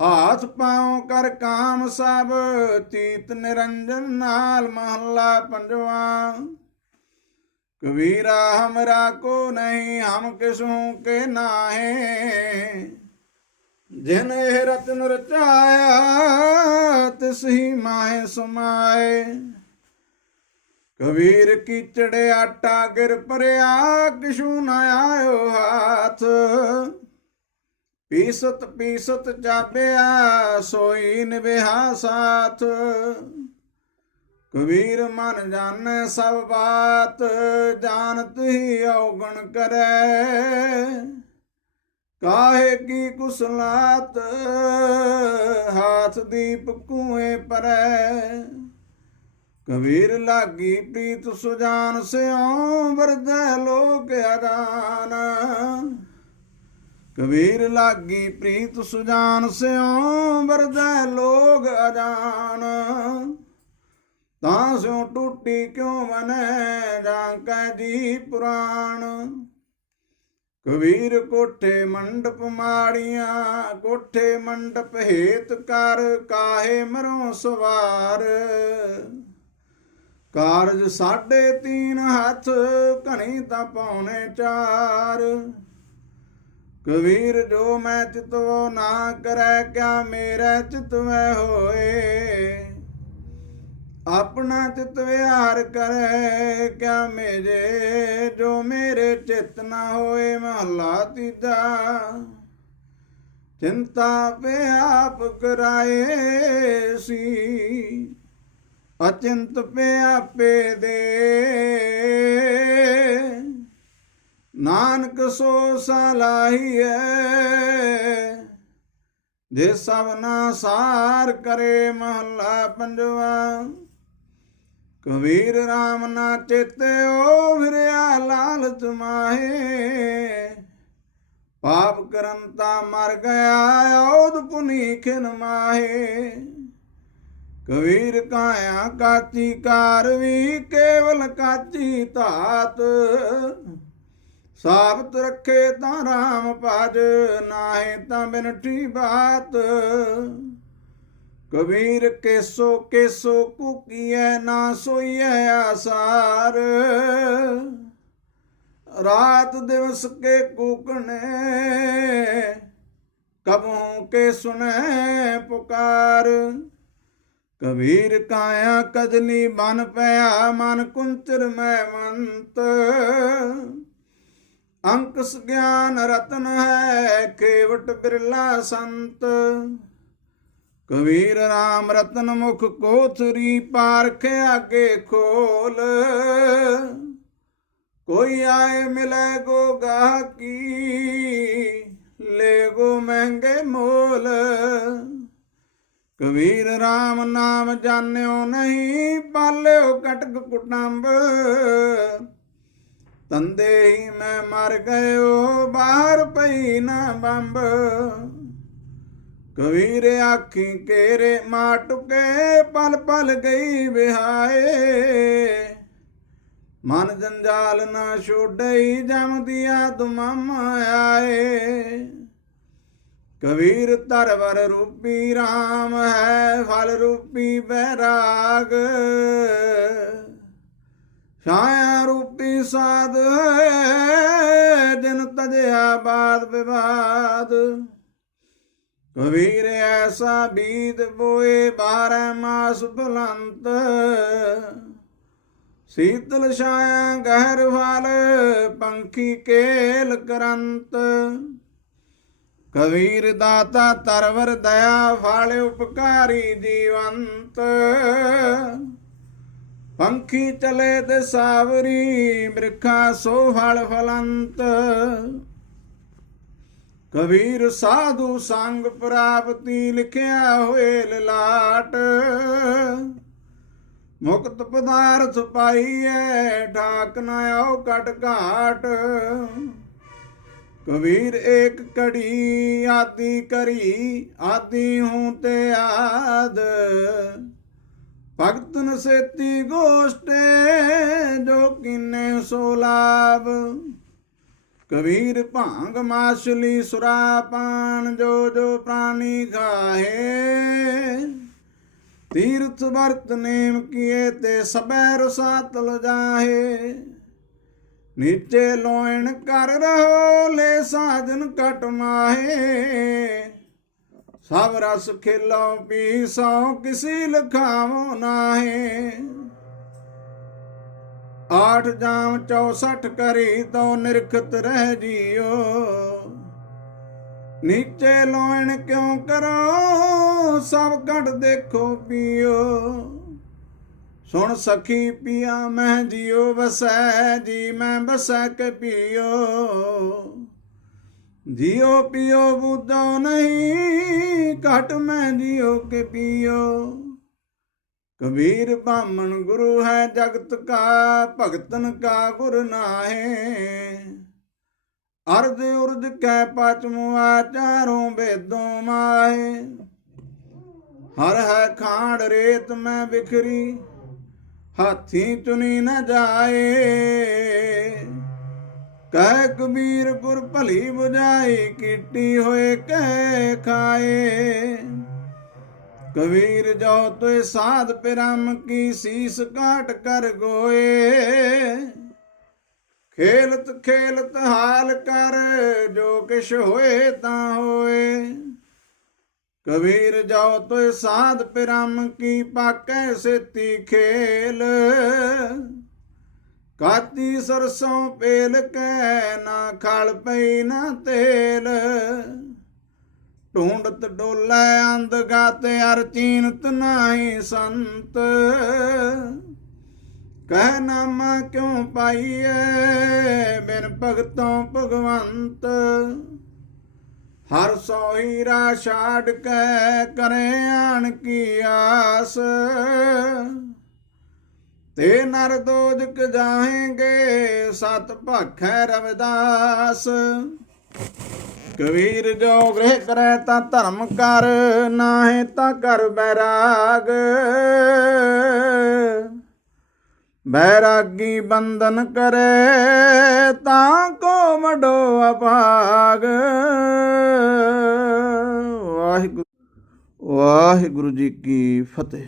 हाथ पांव कर काम सब, तीत निरंजन नाल महला पंजवा। कबीरा हमरा को नहीं, हम किसों के नाहे। जिन रतन रचाया, तिस ही माहे समाए। कबीर कीचड़े आटा गिर परया, किशु न आयो हाथ। पीसत पीसत चापिया, सोई निभा साथ। कबीर मन जाने सब बात, जानत ही अवगुण करे। काहे की कुसलात, हाथ दीप कुएं परै। कबीर लागी प्रीत सुजान स्यों, वरदै लोक अजान। कबीर लागी प्रीत सुजान स्यों, वरदै लोग अजान। तां स्यों टूटी क्यों मनै, जांकै जी पुराण। कबीर कोठे मंडप माड़िया, कोठे मंडप हेत कर। काहे मरो सवार, कारज 3.5 हथ, घनी तां 4.25। कबीर जो मैं चितवो ना, करे क्या मेरे चितवै होए। ਆਪਣਾ ਚਿਤ ਵਿਹਾਰ ਕਰੇ ਕਿਆ ਮੇਜੇ, ਜੋ ਮੇਰੇ ਚਿਤ ਨਾ ਹੋਏ। ਮਹਲਾ ਤੀਜਾ। ਚਿੰਤਾ ਪੇ ਆਪ ਕਰਾਏ ਸੀ, ਅਚਿੰਤ ਪੇ ਆਪੇ ਦੇ। ਨਾਨਕ ਸੋ ਸਲਾਹੀਐ, ਜੇ ਸਭਨਾ ਸਾਰ ਕਰੇ। ਮਹਲਾ ਪੰਜਵਾ। ਕਬੀਰ ਰਾਮ ਨਾ ਚੇਤਿਓ, ਫਿਰਿਆ ਲਾਲਚ ਮਾਹੇ। ਪਾਪ ਕਰਨ ਤਾ ਮਰ ਗਿਆ, ਔਦ ਪੁਨੀ ਖਿਨ ਮਾਹੇ। ਕਬੀਰ ਕਾਇਆ ਕਾਚੀ ਕਾਰਵੀ, ਕੇਵਲ ਕਾਚੀ ਧਾਤ। ਸਾਬਤ ਰੱਖੇ ਤਾਂ ਰਾਮ ਭਜ, ਨਾਹੇ ਤਾਂ ਬਿਨਠੀ ਬਾਤ। ਕਬੀਰ ਕੇਸੋ ਕੇਸੋ ਕੂਕੀਐ, ਨਾ ਸੋਈਐ ਆਸਾਰ। ਰਾਤ ਦਿਵਸ ਕੇ ਕੂਕਣੇ, ਕਬਹੂ ਕੇ ਸੁਨੈ ਪੁਕਾਰ। ਕਬੀਰ ਕਾਇਆ ਕਜਲੀ ਬਨ ਪਿਆ, ਮਨ ਕੁੰਚਰ ਮੈਂ ਮੰਤ। ਅੰਕਸ ਗਿਆਨ ਰਤਨ ਹੈ, ਖੇਵਟ ਬਿਰਲਾ ਸੰਤ। ਕਬੀਰ ਰਾਮ ਰਤਨ ਮੁਖ ਕੋਥਰੀ, ਪਾਰਖ ਆਗੇ ਖੋਲ। ਕੋਈ ਆਏ ਮਿਲੇ ਗੋ ਗਾਹਕੀ, ਲੈ ਗੋ ਮਹਿੰਗੇ ਮੋਲ। ਕਬੀਰ ਰਾਮ ਨਾਮ ਜਾਣਿਓ ਨਹੀਂ, ਪਾਲਿਓ ਕਟਕ ਕੁਟੰਬ। ਤੰਦੇ ਹੀ ਮੈਂ ਮਰ ਗਇਓ, ਬਾਹਰ ਪਈ ਨਾ ਬੰਬ। ਕਬੀਰ ਆਖੀ ਕੇਰੇ ਮਾਟੁਕੇ, ਪਲ ਪਲ ਗਈ ਵਿਹਾਏ। ਮਨ ਜੰਜਾਲ ਨਾ ਛੋੜਈ, ਜਮਦੀਆ ਦੁਮਮ ਆਏ। ਕਬੀਰ ਧਰਵਰ ਰੂਪੀ ਰਾਮ ਹੈ, ਫਲ ਰੂਪੀ ਬੈਰਾਗ। ਛਾਇਆ ਰੂਪੀ ਸਾਧ ਹੈ, ਜਿਨ ਤਜਿਆ ਬਾਦ ਵਿਵਾਦ। ਕਬੀਰ ਐਸਾ ਬੀਦ ਬੋਏ, 12 ਮਾਸ ਬੁਲੰਤ। ਸੀਤਲ ਛਾਇਆ ਗਹਿਰ ਫਲ, ਪੰਖੀ ਕੇਲ ਕਰੰਤ। ਕਬੀਰ ਦਾਤਾ ਤਰਵਰ ਦਇਆ, ਫਲ ਉਪਕਾਰੀ ਜੀਵੰਤ। ਪੰਖੀ ਚਲੇ ਤੇ ਸਾਵਰੀ, ਬਿਰਖਾ ਸੋ ਫਲ ਫਲੰਤ। ਕਬੀਰ ਸਾਧੂ ਸੰਗ ਪ੍ਰਾਪਤੀ, ਲਿਖਿਆ ਹੋਏ ਲਲਾਟ। ਮੁਕਤ ਪਦਾਰਥ ਪਾਈਐ, ਠਾਕ ਨਾ ਆਓ ਕਟ ਘਾਟ। ਕਬੀਰ ਏਕ ਘੜੀ, ਆਦਿ ਕਰੀ ਆਦਿ ਹੂੰ ਤੇ ਆਦ। ਭਗਤਨ ਸੇਤੀ ਗੋਸ਼ਟੇ, ਜੋ ਕੀਨੇ ਸੋ ਲਾਭ। ਕਬੀਰ ਭਾਂਗ ਮਾਛਲੀ ਸੁਰਾਪਾਨ, ਜੋ ਜੋ ਪ੍ਰਾਣੀ ਖਾਹੇ। ਤੀਰਥ ਵਰਤ ਨੇਮ ਕੀਏ, ਤੇ ਸਬੈ ਰਸਾਤਲ ਜਾਹੇ। ਨੀਚੇ ਲੋਇਣ ਕਰ ਰਹੋ, ਲੈ ਸਾਜਨ ਕਟ ਮਾਹੇ। ਸਭ ਰਸ ਖੇਲੋ ਪੀਸੋ, ਕਿਸੀ ਲਖਾਵੋ ਨਾਹੇ। 8 ਜਾਮ 64 ਕਰੀ, ਤੋ ਨਿਰਖਤ ਰਹਿ ਜੀਓ। ਨੀਚੇ ਲੋਇਣ ਕਿਉਂ ਕਰੋ, ਸਭ ਕਟ ਦੇਖੋ ਪੀਓ। ਸੁਣ ਸਖੀ ਪਿਆ ਮੈਂ ਜੀਓ, ਵਸੈ ਜੀ ਮੈਂ ਬਸੈ ਕੇ ਪੀਓ। ਜੀਓ ਪੀਓ ਬੁੱਝੋ ਨਹੀਂ, ਘਟ ਮੈਂ ਜੀਓ ਕੇ ਪੀਓ। ਕਬੀਰ ਬਾਮਣ ਗੁਰੂ ਹੈ ਜਗਤ ਕਾ, ਭਗਤਨ ਕਾ ਗੁਰ ਨਾਹੇ। ਅਰਧ ਉਰਜ ਕੈ ਪਚਮੁਆ, ਚਾਰੋਂ ਵੇਦੋਂ ਮਾਹੇ। ਹਰ ਹੈ ਖਾਂਡ ਰੇਤ ਮੈਂ ਬਿਖਰੀ, ਹਾਥੀ ਚੁਨੀ ਨ ਜਾਏ। ਕਹਿ ਕਬੀਰ ਗੁਰ ਭਲੀ ਬੁਝਾਈ, ਕੀਟੀ ਹੋਏ ਕਹਿ ਖਾਏ। ਕਬੀਰ ਜੋ ਤੋਏ ਸਾਧ ਪਿਰਮ ਕੀ, ਸੀਸ ਕਾਟ ਕਰ ਗੋਏ। ਖੇਲਤ ਖੇਲਤ ਹਾਲ ਕਰ, ਜੋ ਕਿਛ ਹੋਏ ਤਾਂ ਹੋਏ। कबीर जाओ तो साध पिरम की पाकै सेती खेल, काती सरसों पेल कै ना खाल पई ना तेल, ढूंढत डोलै अंध गाते अर चीनत नाई संत, कह नामा क्यों पाइए बिन भगतों भगवंत, हर सोहीरा छाड़ के करे आन की आस, ते नर दोजक जाएंगे सत भाखै रविदास, कबीर जो गृह करे ता धर्म कर, नाहे ता कर बैराग, बैरागी बंधन करे ताको वडो अभाग। वाहिगुरु जी की फतेह।